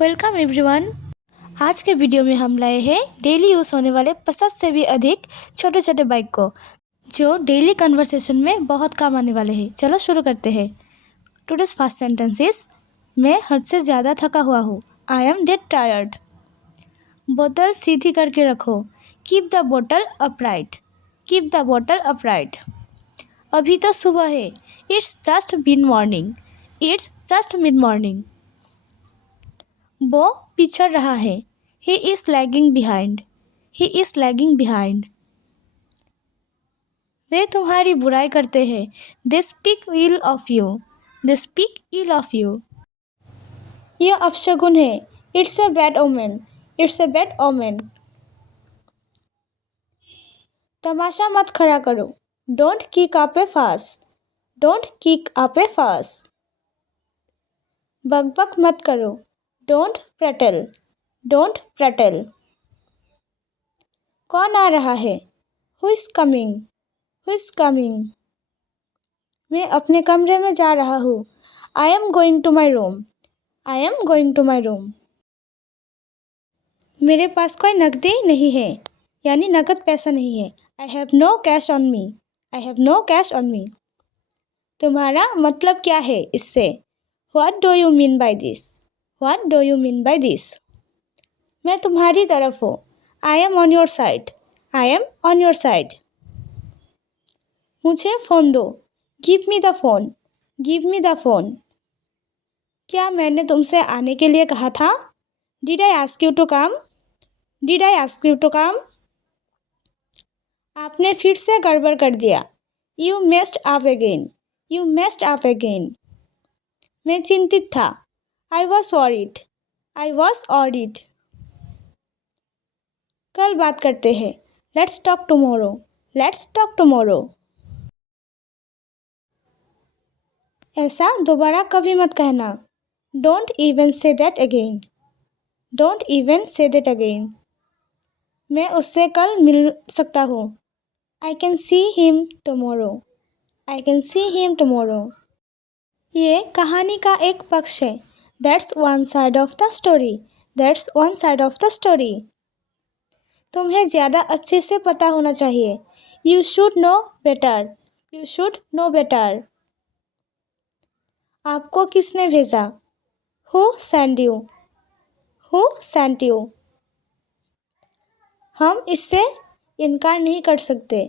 Welcome everyone. आज के video में हम लाए हैं डेली यूज़ होने वाले 50 से भी अधिक छोटे छोटे बाइक को जो डेली कन्वर्सेशन में बहुत काम आने वाले हैं। चलो शुरू करते हैं। टुडेस फर्स्ट सेंटेंस इज मैं हद से ज़्यादा थका हुआ हूँ। I am dead tired. बोतल सीधी करके रखो। कीप द बोतल अपराइट। कीप द बोतल अपराइट। अभी तो सुबह है। It's just mid morning. It's just mid morning. वो पिछड़ रहा है। He is lagging behind. He is lagging behind. वे तुम्हारी बुराई करते हैं। They speak ill of you. They speak ill of you. यह अपशगुन है। It's a bad omen. It's a bad women. तमाशा मत खड़ा करो। डोंट किक अप ए फास। डोंट किक अप ए फास। बकबक मत करो। Don't prattle. Don't prattle. कौन आ रहा है? Who is coming? Who is coming? मैं अपने कमरे में जा रहा हूँ। I am going to my room. I am going to my room. मेरे पास कोई नकदी नहीं है, यानी नकद पैसा नहीं है। I have no cash on me. I have no cash on me. तुम्हारा मतलब क्या है इससे? What do you mean by this? What do you mean by this? मैं तुम्हारी तरफ हूँ। I am on your side. I am on your side. मुझे फ़ोन दो। Give me the phone. Give me the phone. क्या मैंने तुमसे आने के लिए कहा था? Did I ask you to come? Did I ask you to come? आपने फिर से गड़बड़ कर दिया। You messed up again. You messed up again. मैं चिंतित था। I was worried. I was worried. कल बात करते हैं। Let's talk tomorrow. Let's talk tomorrow. ऐसा दोबारा कभी मत कहना। Don't even say that again. Don't even say that again. मैं उससे कल मिल सकता हूँ। I can see him tomorrow. I can see him tomorrow. ये कहानी का एक पक्ष है। That's one side of the story. That's one side of the story. तुम्हें ज़्यादा अच्छे से पता होना चाहिए। You should know better. You should know better. आपको किसने भेजा? Who send you? Who sent you? हम इससे इनकार नहीं कर सकते।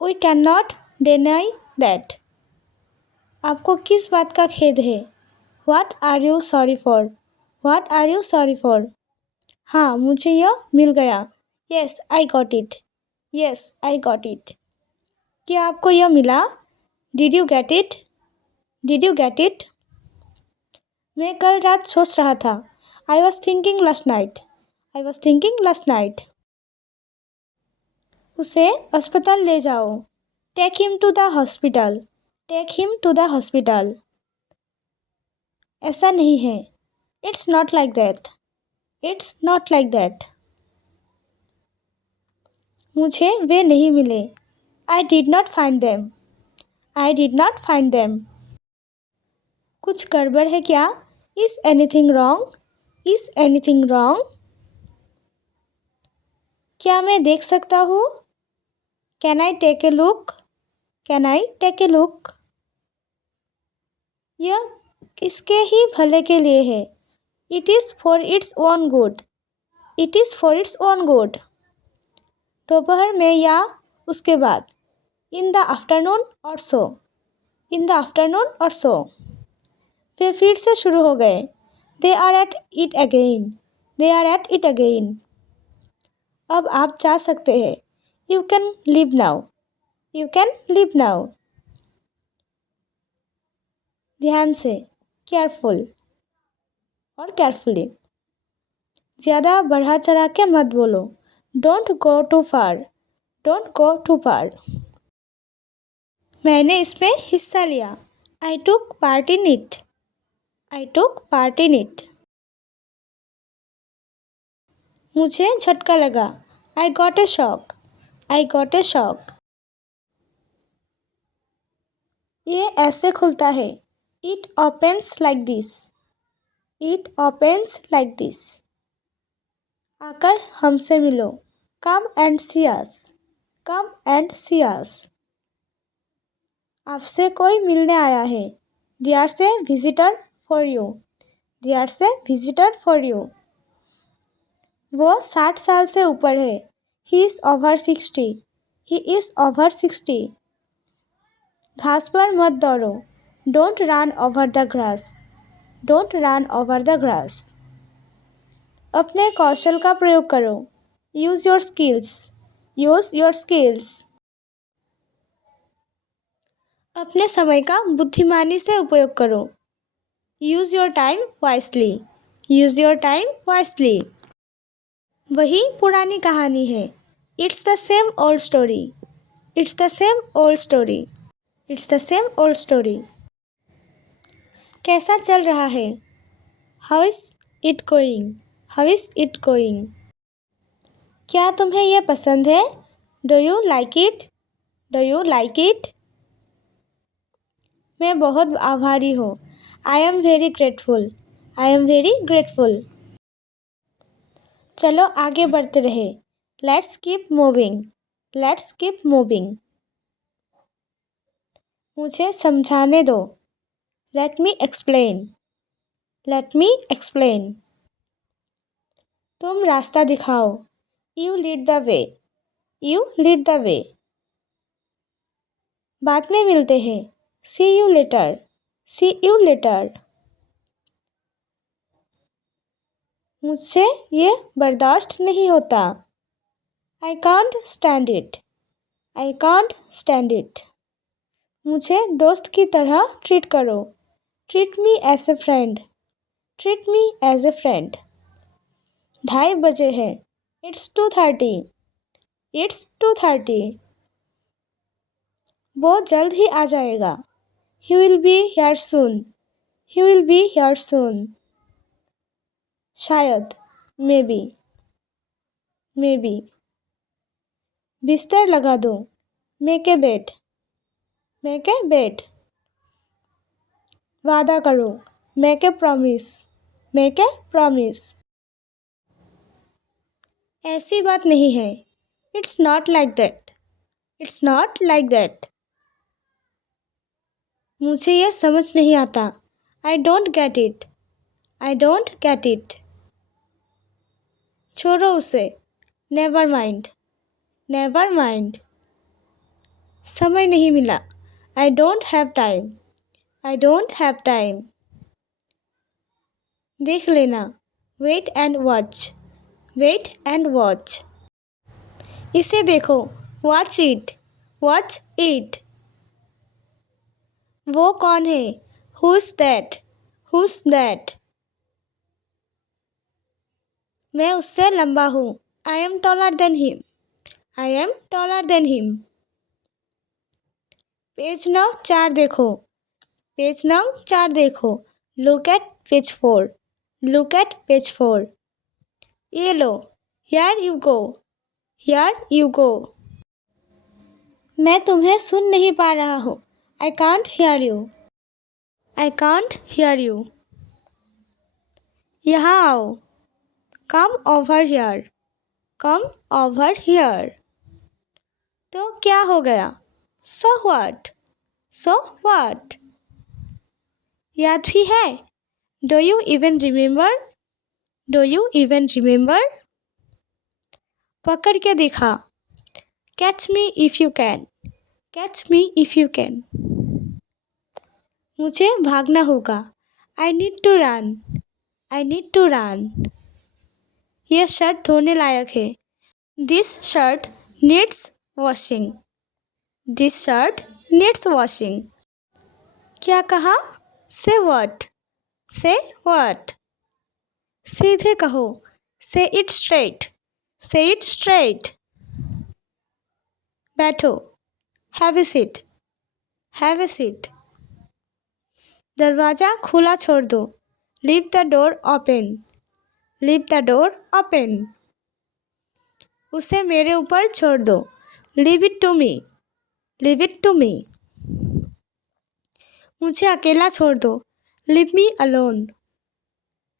We can not deny that. आपको किस बात का खेद है? What are you sorry for? What are you sorry for? हाँ, मुझे यह मिल गया। Yes I got it. Yes I got it. क्या आपको यह मिला? Did you get it? Did you get it? मैं कल रात सोच रहा था। I was thinking last night. I was thinking last night. उसे अस्पताल ले जाओ। Take him to the hospital. Take him to the hospital. ऐसा नहीं है। It's not like that. It's not like that. मुझे वे नहीं मिले। I did not find them. I did not find them. कुछ गड़बड़ है क्या? Is anything wrong? Is anything wrong? क्या मैं देख सकता हूँ? Can I take a look? Can I take a look? यह इसके ही भले के लिए है। It is for its own good. It is for its own good. दोपहर में या उसके बाद। इन द आफ्टरनून और सो। इन द आफ्टरनून और सो। वे फिर से शुरू हो गए। They are at it again. They are at it again. अब आप जा सकते हैं। You can leave now. You can leave now. ध्यान से। केयरफुल और केयरफुली। ज़्यादा बढ़ा चढ़ा के मत बोलो। Don't go too far. Don't go too far. मैंने इसमें हिस्सा लिया। I took part in it. I took part in it. मुझे झटका लगा। I got a shock. I got a shock. ये ऐसे खुलता है। It opens like this. It opens like this. आकर हमसे मिलो. Come and see us. Come and see us. आपसे कोई मिलने आया है. There's a visitor for you. There's a visitor for you. वो 60 साल से ऊपर है. He is over 60. He is over 60. घास पर मत दौड़ो. Don't run over the grass. Don't run over the grass. अपने कौशल का प्रयोग करो. Use your skills. Use your skills. अपने समय का बुद्धिमानी से उपयोग करो. Use your time wisely. Use your time wisely. वही पुरानी कहानी है. It's the same old story. It's the same old story. It's the same old story. कैसा चल रहा है? How is it going? How is it going? क्या तुम्हें यह पसंद है? Do you like it? Do you like it? मैं बहुत आभारी हूँ. I am very grateful. I am very grateful. चलो आगे बढ़ते रहे. Let's keep moving. Let's keep moving. मुझे समझाने दो. Let me explain. Let me explain. तुम रास्ता दिखाओ. You lead the way. You lead the way. बाद में मिलते हैं. See you later. See you later. मुझसे ये बर्दाश्त नहीं होता. I can't stand it. I can't stand it. मुझे दोस्त की तरह ट्रीट करो. Treat me as a friend. Treat me as a friend. 2:30 बजे हैं. It's 2:30. It's 2:30. वो जल्द ही आ जाएगा. He will be here soon. He will be here soon. शायद. Maybe. Maybe. बिस्तर लगा दो. Make a bed. Make a bed. वादा करो. Make a promise. Make a promise. ऐसी बात नहीं है. It's not like that. It's not like that. मुझे यह समझ नहीं आता. I don't get it. I don't get it. छोड़ो उसे. Never mind. Never mind. समय नहीं मिला. I don't have time. I don't have time. देख लेना. Wait and watch. Wait and watch. इसे देखो. Watch it. Watch it. वो कौन है? Who's that? Who's that? मैं उससे लंबा हूँ. I am taller than him. I am taller than him. Page number 4 देखो. पेज नंबर 4 देखो. Look at page 4. Look at page 4. ये लो. Here you go. Here you go. मैं तुम्हें सुन नहीं पा रहा हूँ. I can't hear you. I can't hear you. यहाँ आओ. Come over here. Come over here. तो क्या हो गया? So what? So what? याद भी है? Do you even remember? Do you even remember? पकड़ के दिखा. Catch me if you can. Catch me if you can. मुझे भागना होगा. I need to run. I need to run. यह शर्ट धोने लायक है. This shirt needs washing. This shirt needs washing. क्या कहा? Say what? Say what? सीधे कहो. Say it straight. Say it straight. बैठो. Have a seat. Have a seat. दरवाज़ा खुला छोड़ दो. Leave the door open. Leave the door open. उसे मेरे ऊपर छोड़ दो. Leave it to me. Leave it to me. मुझे अकेला छोड़ दो. Leave me alone.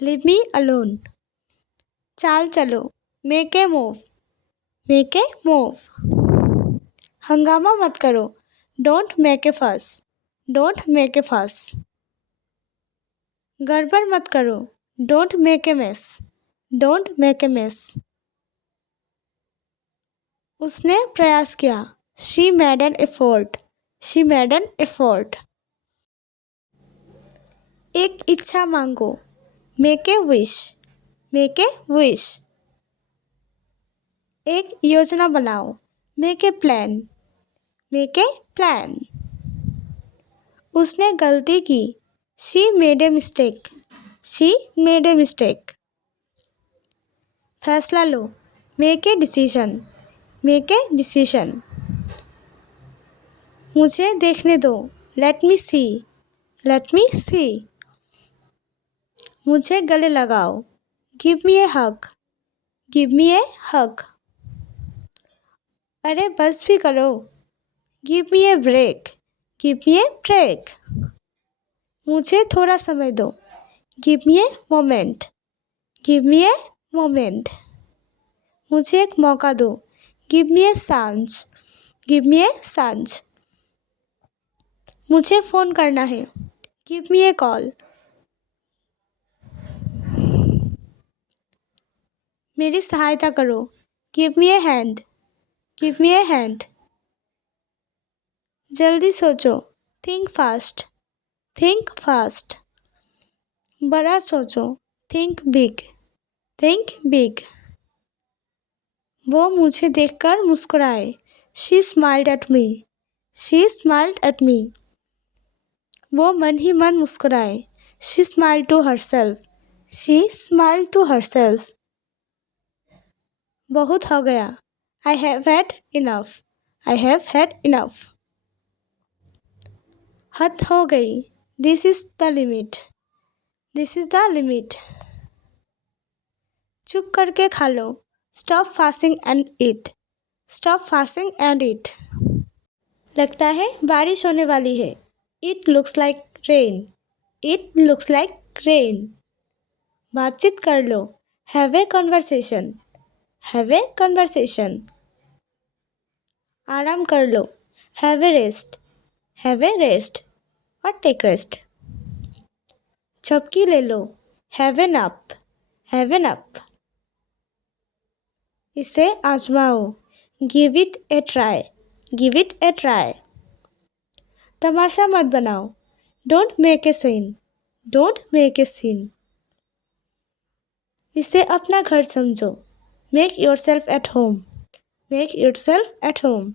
Leave me alone. चाल चलो, make a move, make a move. हंगामा मत करो, डोंट मेक ए फस, डोंट मेक ए फस। गड़बड़ मत करो, don't make a mess, don't make a mess. उसने प्रयास किया, she made an effort, she made an effort. एक इच्छा मांगो, make a wish, make a wish. एक योजना बनाओ, make a plan, make a plan. उसने गलती की, she made a mistake, she made a mistake. फैसला लो, make a decision, make a decision. मुझे देखने दो, लेट मी सी, लेट मी सी। मुझे गले लगाओ, गिव मी ए हग, गिव मी ए हग। अरे बस भी करो, गिव मी ए ब्रेक, गिव मी ए ब्रेक। मुझे थोड़ा समय दो, give me a moment, give me a moment. मुझे एक मौका दो, give me a chance, give me a chance. मुझे फ़ोन करना है, गिव मी ए कॉल। मेरी सहायता करो, गिव मी ए हैंड, गिव मी ए हैंड। जल्दी सोचो, थिंक फास्ट, थिंक फास्ट। बड़ा सोचो, थिंक बिग, थिंक बिग। वो मुझे देखकर मुस्कुराए, she smiled at me, she smiled at me. वो मन ही मन मुस्कुराए, she smiled to herself, she smiled to herself. बहुत हो गया, I have had enough, I have had enough. हद हो गई, this is the limit, this is the limit. चुप करके खा लो, stop fasting and eat, stop fasting and eat. लगता है बारिश होने वाली है, it looks like rain, it looks like rain. बातचीत कर लो, have a conversation, have a conversation. आराम कर लो, have a rest, have a rest और टेक रेस्ट। झपकी ले लो, have a nap, have a nap. इसे आजमाओ, give it a try, give it a try. तमाशा मत बनाओ, don't make a scene, don't make a scene. इसे अपना घर समझो, make yourself at home, make yourself at home.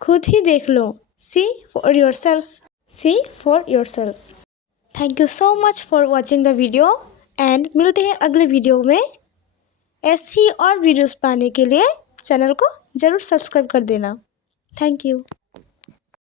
खुद ही देख लो, सी for yourself, see for yourself. Thank you so much for watching the video and मिलते हैं अगले वीडियो में। ऐसी और वीडियोस पाने के लिए चैनल को ज़रूर सब्सक्राइब कर देना। Thank you.